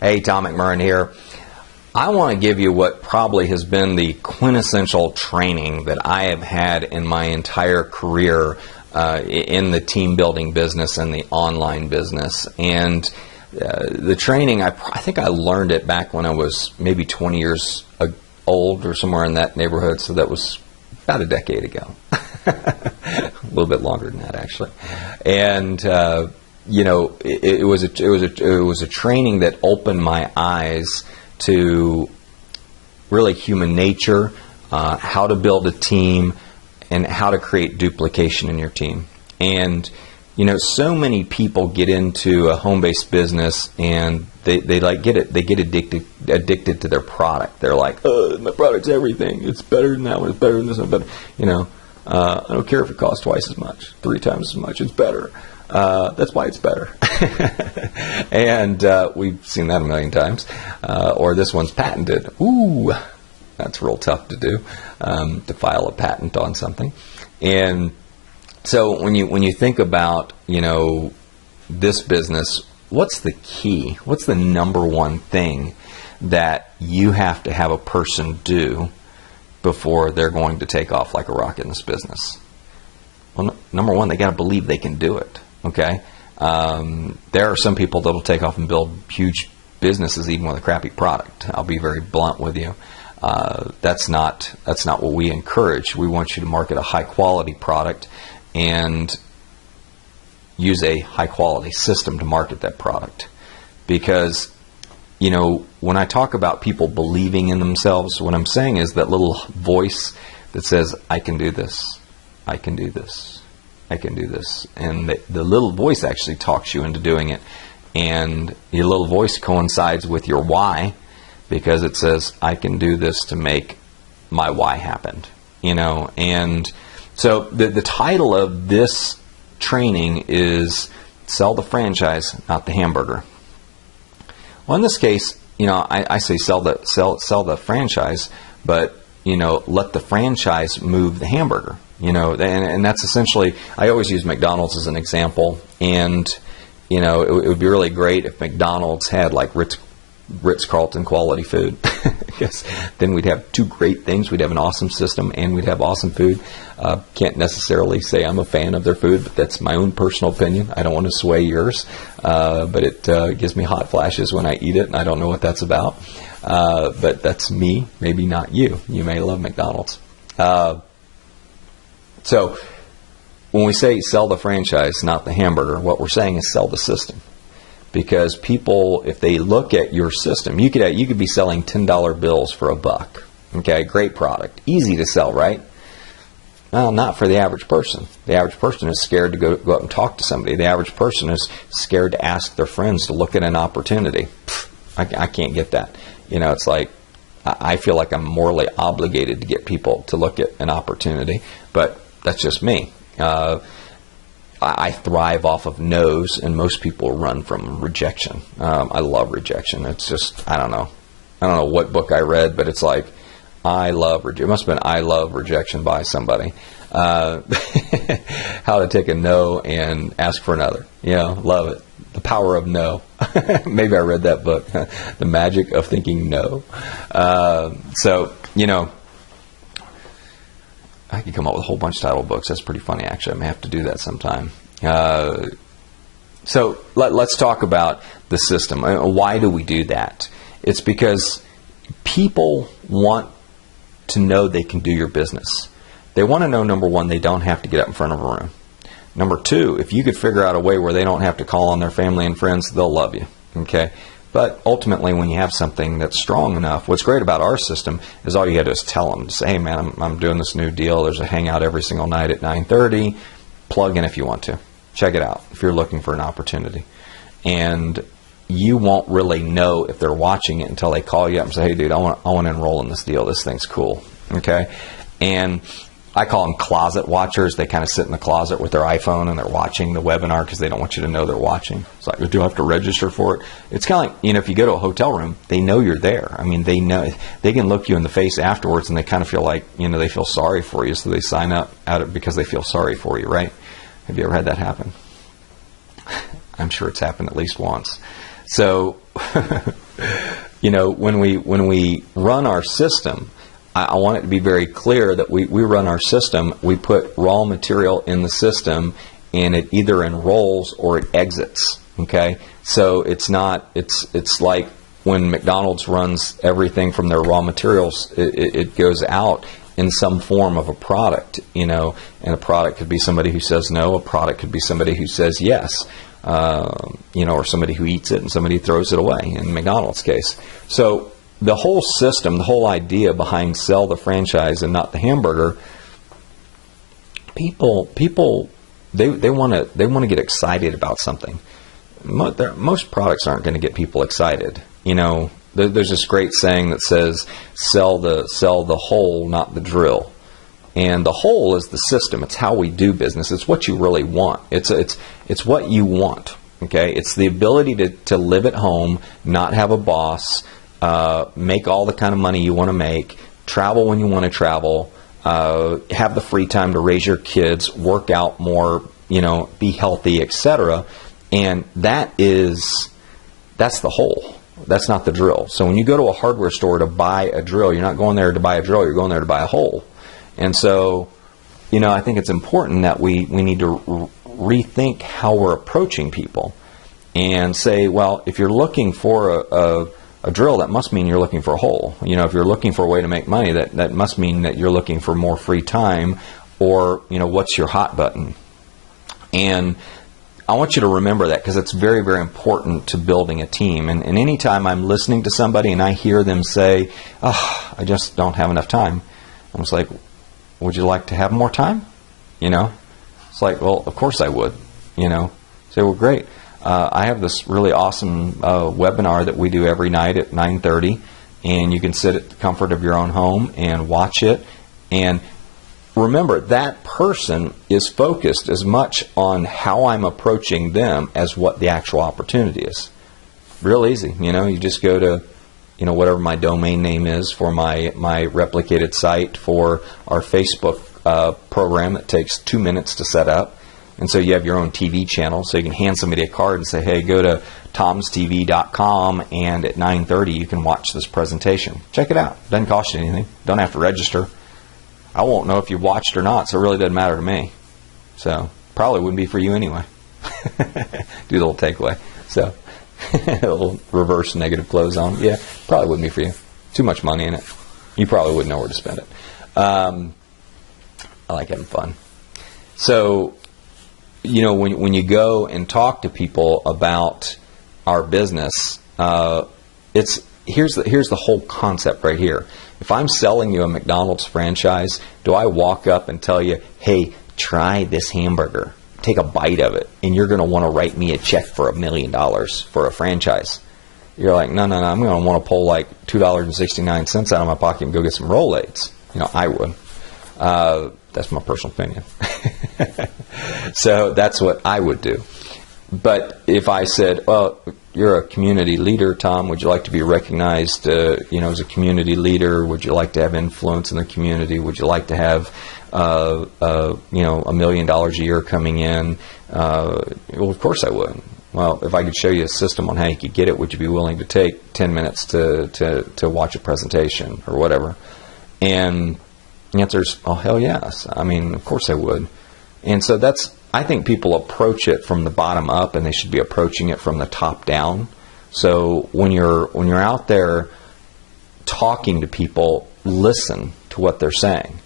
Hey, Tom McMurrin here. I want to give you what probably has been the quintessential training that I have had in my entire career in the team building business and the online business. And the training, I think I learned it back when I was maybe 20 years old or somewhere in that neighborhood. So that was about a decade ago. A little bit longer than that, actually. And it was a training that opened my eyes to really human nature, how to build a team, and how to create duplication in your team. And so many people get into a home-based business and they get addicted to their product. They're like, my product's everything. It's better than that one. It's better than this one. But I don't care if it costs twice as much, 3 times as much. It's better. That's why it's better. And we've seen that a million times. Or this one's patented. Ooh, that's real tough to do, to file a patent on something. And so when you think about, this business, what's the key? What's the number one thing that you have to have a person do before they're going to take off like a rocket in this business? Well, number one, they got to believe they can do it. Okay, there are some people that will take off and build huge businesses even with a crappy product. I'll be very blunt with you. That's not what we encourage. We want you to market a high quality product and use a high quality system to market that product. Because when I talk about people believing in themselves, what I'm saying is that little voice that says, I can do this, I can do this, I can do this. And the little voice actually talks you into doing it. And your little voice coincides with your why, because it says, I can do this to make my why happen. And so the title of this training is Sell the Franchise, Not the Hamburger. Well, in this case, I say sell the franchise, but let the franchise move the hamburger. And that's essentially, I always use McDonald's as an example. And it would be really great if McDonald's had like Ritz-Carlton quality food, because then we'd have 2 great things. We'd have an awesome system and we'd have awesome food. Can't necessarily say I'm a fan of their food, but that's my own personal opinion. I don't want to sway yours, but it gives me hot flashes when I eat it, and I don't know what that's about. But that's me, maybe not you. You may love McDonald's. So when we say sell the franchise, not the hamburger, what we're saying is sell the system. Because people, if they look at your system, you could be selling $10 bills for $1. Okay, great product, easy to sell, right? Well, not for the average person. The average person is scared to go up and talk to somebody. The average person is scared to ask their friends to look at an opportunity. I can't get that. It's like I feel like I'm morally obligated to get people to look at an opportunity, but that's just me. I thrive off of no's, and most people run from rejection. I love rejection. It's just, I don't know what book I read, but it's like, I love rejection. It must have been I Love Rejection by somebody. How to take a no and ask for another. Love it. The power of no. Maybe I read that book, The Magic of Thinking No. So, I could come up with a whole bunch of title books. That's pretty funny, actually. I may have to do that sometime. So let's talk about the system. Why do we do that? It's because people want to know they can do your business. They want to know, number one, they don't have to get up in front of a room. Number two, if you could figure out a way where they don't have to call on their family and friends, they'll love you. Okay? But ultimately, when you have something that's strong enough, what's great about our system is all you got to do is tell them. Say, hey, man, I'm doing this new deal. There's a hangout every single night at 9:30. Plug in if you want to. Check it out if you're looking for an opportunity. And you won't really know if they're watching it until they call you up and say, hey, dude, I want to enroll in this deal. This thing's cool. Okay? And I call them closet watchers. They kind of sit in the closet with their iPhone and they're watching the webinar because they don't want you to know they're watching. It's like, do I have to register for it? It's kind of like, if you go to a hotel room, they know you're there. I mean, they know, they can look you in the face afterwards and they kind of feel like, they feel sorry for you. So they sign up because they feel sorry for you, right? Have you ever had that happen? I'm sure it's happened at least once. So when we run our system, I want it to be very clear that we run our system, we put raw material in the system, and it either enrolls or it exits. Okay, so it's like when McDonald's runs everything from their raw materials, it goes out in some form of a product, and a product could be somebody who says no, a product could be somebody who says yes, or somebody who eats it and somebody throws it away, in McDonald's case. So the whole system, the whole idea behind sell the franchise and not the hamburger, people they want to get excited about something. Most products aren't going to get people excited. There's this great saying that says, sell the hole, not the drill. And the hole is the system. It's how we do business. It's what you really want. It's what you want. Okay, it's the ability to live at home, not have a boss, make all the kind of money you want to make, travel when you want to travel, have the free time to raise your kids, work out more, be healthy, etc. And that's the hole. That's not the drill. So when you go to a hardware store to buy a drill, you're not going there to buy a drill, you're going there to buy a hole. And so, I think it's important that we need to rethink how we're approaching people and say, well, if you're looking for a drill, that must mean you're looking for a hole. If you're looking for a way to make money, that must mean that you're looking for more free time, or, what's your hot button? And I want you to remember that, because it's very, very important to building a team. And anytime I'm listening to somebody and I hear them say, oh, I just don't have enough time, I'm just like, would you like to have more time? It's like, well, of course I would. Say, well, great. I have this really awesome webinar that we do every night at 9:30, and you can sit at the comfort of your own home and watch it. And remember, that person is focused as much on how I'm approaching them as what the actual opportunity is. Real easy. You just go to, whatever my domain name is for my replicated site for our Facebook program that takes 2 minutes to set up. And so you have your own TV channel, so you can hand somebody a card and say, hey, go to tomstv.com, and at 9:30 you can watch this presentation. Check it out. Doesn't cost you anything. Don't have to register. I won't know if you watched or not, so it really doesn't matter to me. So probably wouldn't be for you anyway. Do the little takeaway. So a little reverse negative close on. Yeah, probably wouldn't be for you. Too much money in it. You probably wouldn't know where to spend it. I like having fun. So, when you go and talk to people about our business, here's the whole concept right here. If I'm selling you a McDonald's franchise, do I walk up and tell you, hey, try this hamburger, take a bite of it, and you're going to want to write me a check for $1 million for a franchise? You're like, no, I'm going to want to pull like $2.69 out of my pocket and go get some Rolaids. I would. That's my personal opinion. So that's what I would do. But if I said, well, you're a community leader, Tom, would you like to be recognized, as a community leader? Would you like to have influence in the community? Would you like to have, $1 million a year coming in? Well, of course I would. Well, if I could show you a system on how you could get it, would you be willing to take 10 minutes to watch a presentation or whatever? And the answer is, oh, hell yes. I mean, of course I would. And so I think people approach it from the bottom up, and they should be approaching it from the top down. So when you're out there talking to people, listen to what they're saying.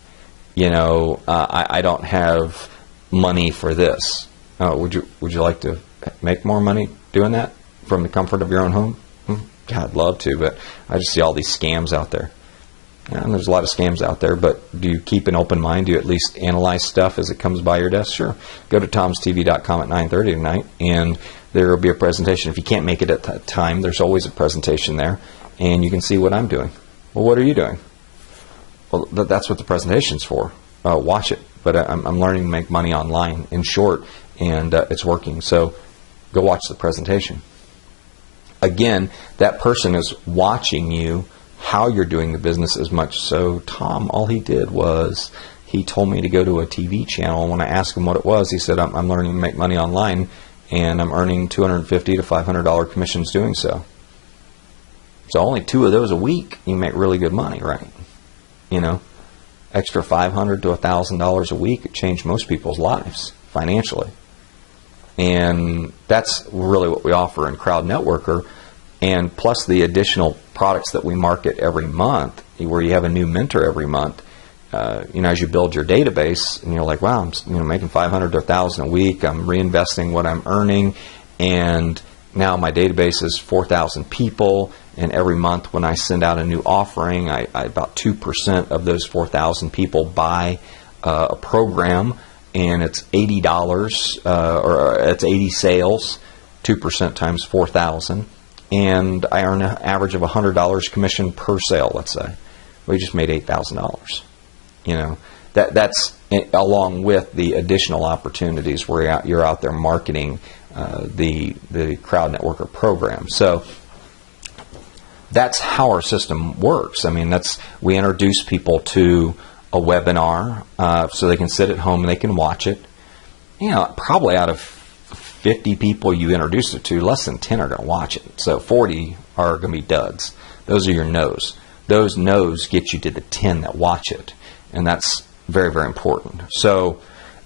I don't have money for this. Would you like to make more money doing that from the comfort of your own home? God, I'd love to, but I just see all these scams out there. And there's a lot of scams out there, but do you keep an open mind? Do you at least analyze stuff as it comes by your desk? Sure. Go to tomstv.com at 9:30 tonight, and there will be a presentation. If you can't make it at that time, there's always a presentation there, and you can see what I'm doing. Well, what are you doing? Well, that's what the presentation's for. Watch it. But I'm learning to make money online, in short, and it's working. So go watch the presentation. Again, that person is watching you, how you're doing the business as much. So Tom, all he did was he told me to go to a TV channel. When I asked him what it was, he said, I'm learning to make money online, and I'm earning $250 to $500 commissions doing so. So only 2 of those a week, you make really good money, right? You know, extra $500 to $1,000 a week could change most people's lives financially. And that's really what we offer in Crowd Networker. And plus the additional products that we market every month, where you have a new mentor every month. As you build your database, and you're like, wow, I'm making $500 to $1,000 a week. I'm reinvesting what I'm earning, and now my database is 4,000 people. And every month when I send out a new offering, I about 2% of those 4,000 people buy a program, and it's $80 or it's 80 sales, 2% times 4,000, and I earn an average of $100 commission per sale. Let's say we just made $8,000. That's along with the additional opportunities where you're out there marketing the Crowd Networker program. So that's how our system works. I mean, we introduce people to a webinar so they can sit at home and they can watch it. Probably out of 50 people you introduce it to, less than 10 are going to watch it. So 40 are going to be duds. Those are your no's. Those no's get you to the 10 that watch it. And that's very, very important. So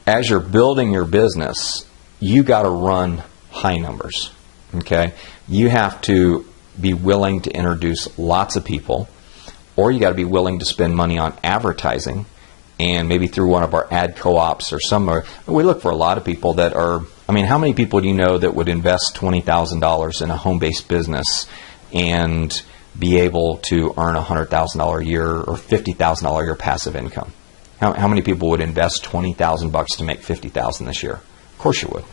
as you're building your business, you got to run high numbers. Okay? You have to be willing to introduce lots of people, or you got to be willing to spend money on advertising, and maybe through one of our ad co-ops or somewhere. We look for a lot of people that are, how many people do you know that would invest $20,000 in a home-based business and be able to earn $100,000 a year or $50,000 a year passive income? How many people would invest $20,000 to make $50,000 this year? Of course you would.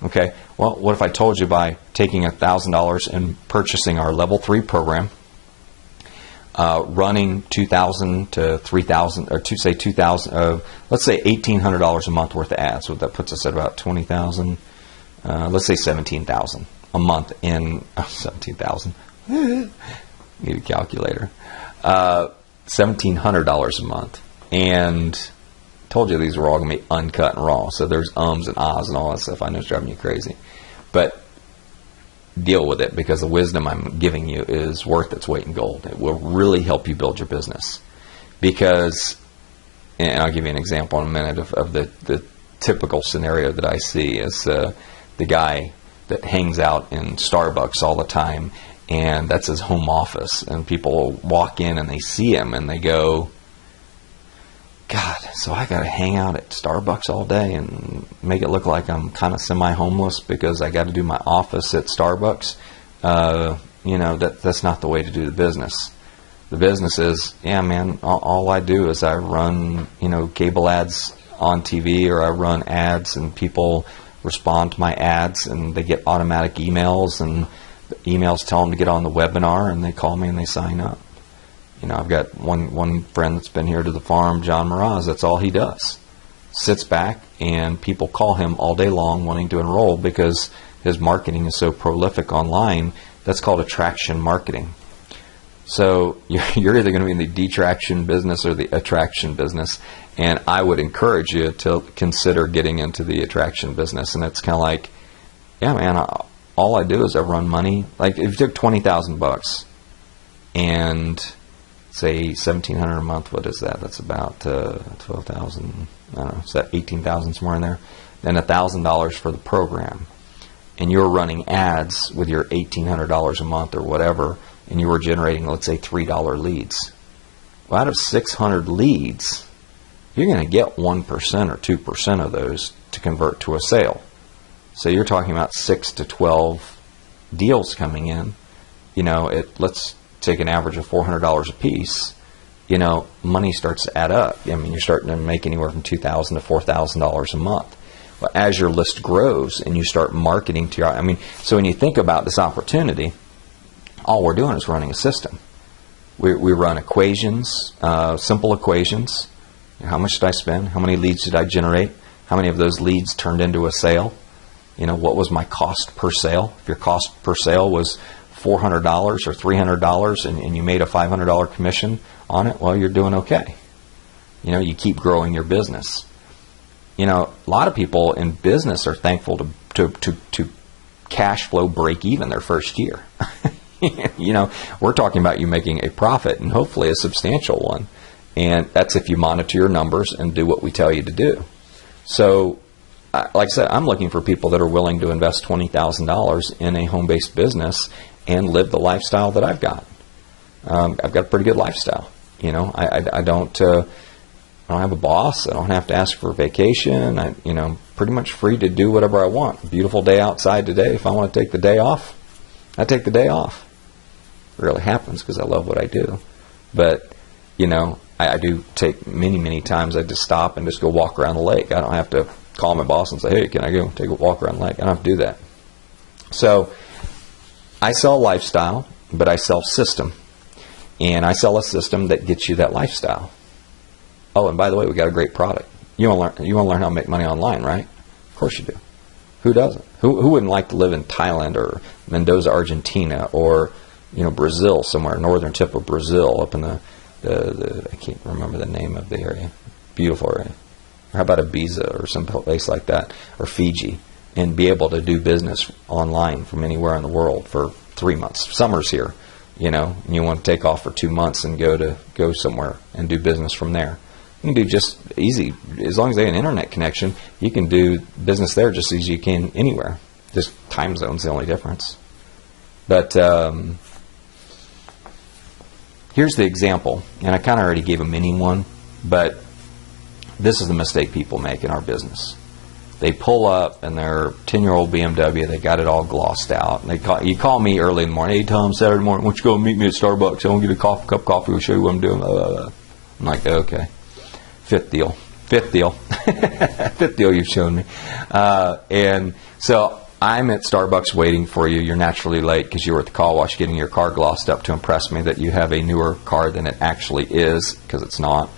Okay. Well, what if I told you by taking $1,000 and purchasing our level 3 program, running $2,000 to $3,000, or say $2,000, let's say $1,800 a month worth of ads. So that puts us at about $20,000. Let's say $17,000 a month in $17,000. Need a calculator. $1,700 a month, and told you these were all going to be uncut and raw. So there's ums and ahs and all that stuff. I know it's driving you crazy, but deal with it, because the wisdom I'm giving you is worth its weight in gold. It will really help you build your business. Because, and I'll give you an example in a minute of the typical scenario that I see is the guy that hangs out in Starbucks all the time, and that's his home office, and people walk in and they see him and they go, God, so I got to hang out at Starbucks all day and make it look like I'm kind of semi-homeless because I got to do my office at Starbucks. That's not the way to do the business. The business is, yeah, man, all I do is I run, cable ads on TV, or I run ads and people respond to my ads and they get automatic emails, and the emails tell them to get on the webinar, and they call me and they sign up. I've got one friend that's been here to the farm, John Mraz. That's all he does. Sits back, and people call him all day long wanting to enroll because his marketing is so prolific online. That's called attraction marketing. So you're either going to be in the detraction business or the attraction business, and I would encourage you to consider getting into the attraction business. And it's kind of like, yeah, man, all I do is I run money. Like if you took $20,000 and say $1,700 a month, what is that? That's about 12,000. I don't know. Is that 18,000 somewhere in there? Then $1,000 for the program, and you're running ads with your $1,800 a month or whatever, and you were generating, let's say, $3 leads. Well, out of 600 leads, you're going to get 1% or 2% of those to convert to a sale. So you're talking about 6 to 12 deals coming in. Let's take an average of $400 a piece. Money starts to add up. You're starting to make anywhere from $2,000 to $4,000 a month. But as your list grows and you start marketing to your, so when you think about this opportunity, all we're doing is running a system. We run equations, simple equations. How much did I spend? How many leads did I generate? How many of those leads turned into a sale? What was my cost per sale? If your cost per sale was $400 or $300 and you made a $500 commission on it, well, you're doing okay. You keep growing your business. A lot of people in business are thankful to cash flow break even their first year. You know, we're talking about you making a profit, and hopefully a substantial one. And that's if you monitor your numbers and do what we tell you to do. So, like I said, I'm looking for people that are willing to invest $20,000 in a home-based business and live the lifestyle that I've got. I've got a pretty good lifestyle. You know, I don't have a boss. I don't have to ask for a vacation. I'm pretty much free to do whatever I want. Beautiful day outside today. If I want to take the day off, I take the day off. It rarely happens because I love what I do. But, you know, I do take many times. I just stop and just go walk around the lake. I don't have to call my boss and say, hey, can I go take a walk around the lake? I don't have to do that. So I sell lifestyle, but I sell system. And I sell a system that gets you that lifestyle. Oh, and by the way, we got a great product. You want to learn how to make money online, right? Of course you do. Who doesn't? Who wouldn't like to live in Thailand or Mendoza, Argentina, or Brazil, somewhere, northern tip of Brazil, up in the I can't remember the name of the area. Beautiful area. Or how about Ibiza or some place like that, or Fiji, and be able to do business online from anywhere in the world for 3 months. Summer's here, and you want to take off for 2 months and go somewhere and do business from there. You can do just easy, as long as they have an internet connection, you can do business there just as you can anywhere. Just time zone's the only difference. But here's the example, and I kind of already gave a mini one, but this is the mistake people make in our business. They pull up in their 10-year-old BMW, they got it all glossed out. And you call me early in the morning, hey Tom, Saturday morning, why don't you go meet me at Starbucks? I want to get a cup of coffee, we'll show you what I'm doing. I'm like, okay. Fifth deal. Fifth deal you've shown me. And so I'm at Starbucks waiting for you. You're naturally late because you were at the car wash getting your car glossed up to impress me that you have a newer car than it actually is, because it's not.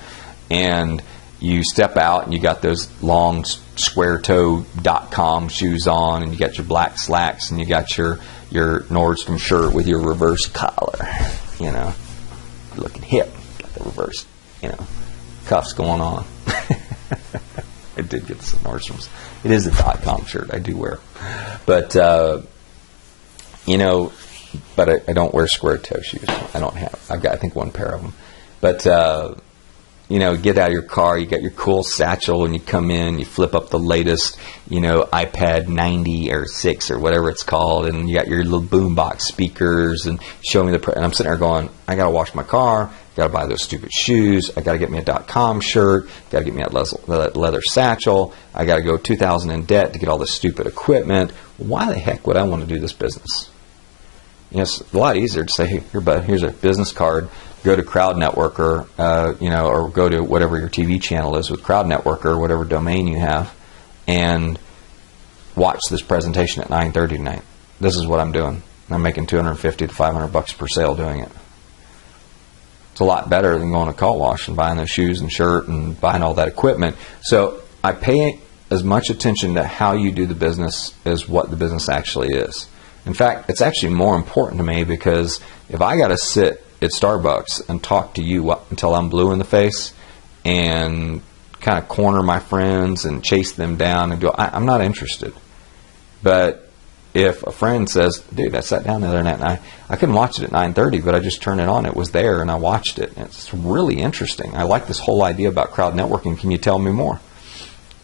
And you step out and you got those long square-toe.com shoes on, and you got your black slacks, and you got your Nordstrom shirt with your reverse collar. Looking hip. Got the reverse, cuffs going on. I did get some Nordstroms. It is a .com shirt I do wear. But, but I don't wear square-toe shoes. I've got, I think, one pair of them. But, get out of your car, you got your cool satchel, and you come in, you flip up the latest, iPad 90 or 6 or whatever it's called, and you got your little boombox speakers, and show me and I'm sitting there going, I got to wash my car, got to buy those stupid shoes, I got to get me a .com shirt, got to get me that leather satchel, I got to go $2,000 in debt to get all this stupid equipment. Why the heck would I want to do this business? It's a lot easier to say, hey, here, bud, here's a business card. Go to Crowd Networker, or go to whatever your TV channel is with Crowd Networker, or whatever domain you have, and watch this presentation at 9:30 tonight. This is what I'm doing. I'm making $250 to $500 per sale doing it. It's a lot better than going to car wash and buying those shoes and shirt and buying all that equipment. So I pay as much attention to how you do the business as what the business actually is. In fact, it's actually more important to me, because if I got to sit at Starbucks and talk to you until I'm blue in the face and kind of corner my friends and chase them down and I'm not interested. But if a friend says, dude, I sat down the other night and I couldn't watch it at 9:30, but I just turned it on, it was there, and I watched it. And it's really interesting. I like this whole idea about crowd networking. Can you tell me more?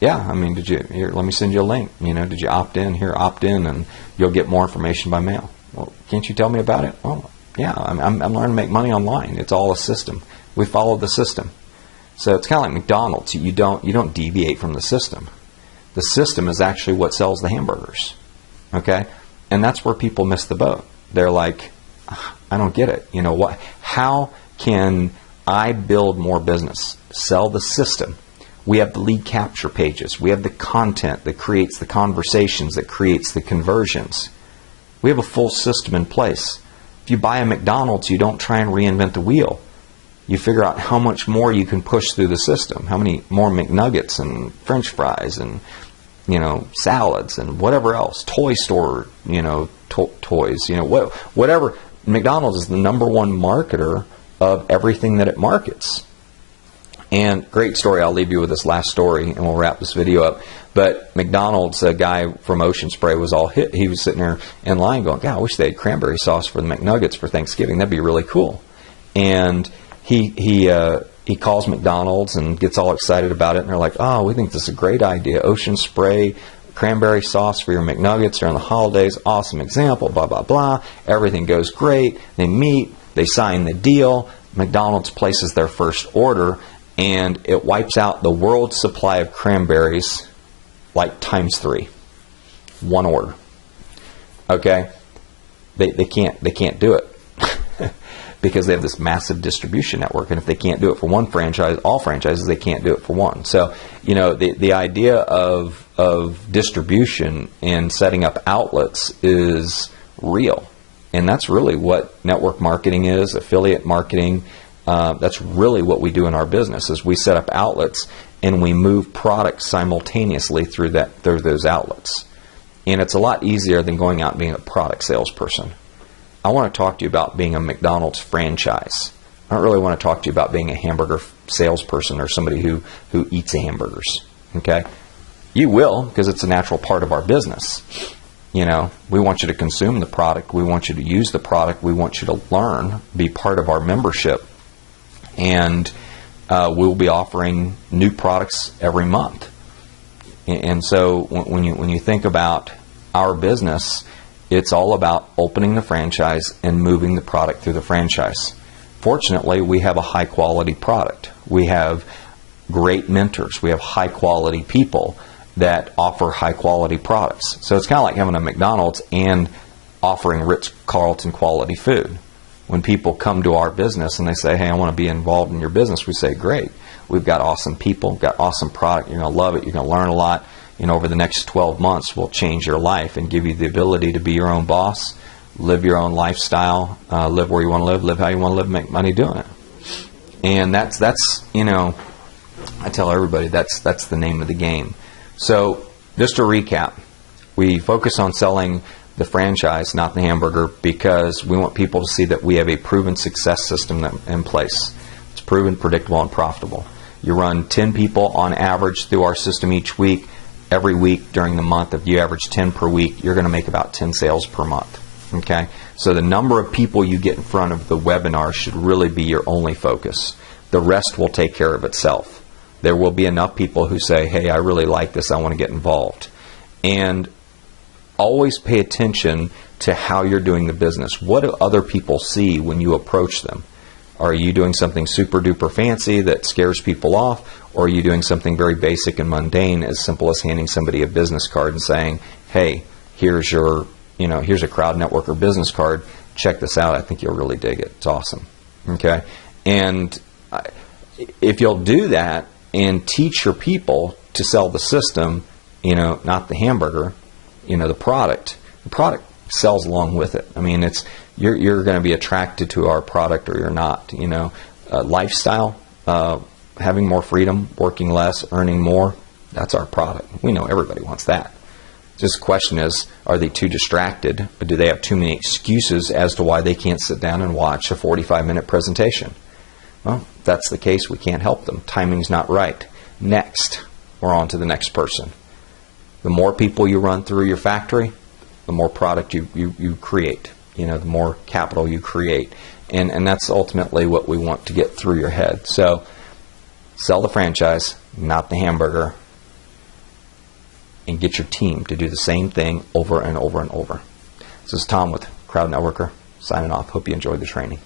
Yeah, let me send you a link. Did you opt in? Here, opt in, and you'll get more information by mail. Well, can't you tell me about it? Well, yeah, I'm learning to make money online. It's all a system. We follow the system. So it's kind of like McDonald's. You don't deviate from the system. The system is actually what sells the hamburgers. Okay? And that's where people miss the boat. They're like, I don't get it. What? How can I build more business? Sell the system. We have the lead capture pages. We have the content that creates the conversations, that creates the conversions. We have a full system in place. If you buy a McDonald's, you don't try and reinvent the wheel. You figure out how much more you can push through the system, how many more McNuggets and French fries and, salads and whatever else, toy store, toys, whatever. McDonald's is the #1 marketer of everything that it markets. And great story. I'll leave you with this last story, and we'll wrap this video up. But McDonald's, a guy from Ocean Spray, was all hit. He was sitting there in line going, God, I wish they had cranberry sauce for the McNuggets for Thanksgiving. That'd be really cool. And he calls McDonald's and gets all excited about it. And they're like, oh, we think this is a great idea. Ocean Spray, cranberry sauce for your McNuggets during the holidays. Awesome example, blah, blah, blah. Everything goes great. They meet. They sign the deal. McDonald's places their first order, and it wipes out the world's supply of cranberries like times 3. One order. Okay? They can't do it because they have this massive distribution network, and if they can't do it for one franchise, all franchises, they can't do it for one. So, the idea of distribution and setting up outlets is real. And that's really what network marketing is, affiliate marketing. That's really what we do in our business, is we set up outlets and we move products simultaneously through those outlets. And it's a lot easier than going out and being a product salesperson. I want to talk to you about being a McDonald's franchise. I don't really want to talk to you about being a hamburger salesperson or somebody who eats hamburgers. Okay? You will, because it's a natural part of our business. We want you to consume the product. We want you to use the product. We want you to learn, be part of our membership. And we'll be offering new products every month. And so when you think about our business, it's all about opening the franchise and moving the product through the franchise. Fortunately, we have a high-quality product. We have great mentors. We have high-quality people that offer high-quality products. So it's kind of like having a McDonald's and offering Ritz-Carlton quality food. When people come to our business and they say, hey, I want to be involved in your business, we say, great. We've got awesome people, we've got awesome product. You're going to love it. You're going to learn a lot. Over the next 12 months, we'll change your life and give you the ability to be your own boss, live your own lifestyle, live where you want to live how you want to live, make money doing it. And that's I tell everybody that's the name of the game. So just to recap, we focus on selling the franchise, not the hamburger, because we want people to see that we have a proven success system in place. It's proven, predictable, and profitable. You run 10 people on average through our system each week. Every week during the month, if you average 10 per week, you're going to make about 10 sales per month. Okay? So the number of people you get in front of the webinar should really be your only focus. The rest will take care of itself. There will be enough people who say, hey, I really like this, I want to get involved. And always pay attention to how you're doing the business. What do other people see when you approach them? Are you doing something super duper fancy that scares people off? Or are you doing something very basic and mundane, as simple as handing somebody a business card and saying, hey, here's here's a Crowd Networker business card. Check this out. I think you'll really dig it. It's awesome. Okay? And if you'll do that and teach your people to sell the system, not the hamburger, the product sells along with it. I mean, you're going to be attracted to our product or you're not. Lifestyle, having more freedom, working less, earning more, that's our product. We know everybody wants that. Just the question is, are they too distracted? Or do they have too many excuses as to why they can't sit down and watch a 45-minute presentation? Well, if that's the case, we can't help them. Timing's not right. Next, we're on to the next person. The more people you run through your factory, the more product you create. The more capital you create. And that's ultimately what we want to get through your head. So, sell the franchise, not the hamburger, and get your team to do the same thing over and over and over. This is Tom with Crowd Networker, signing off. Hope you enjoyed the training.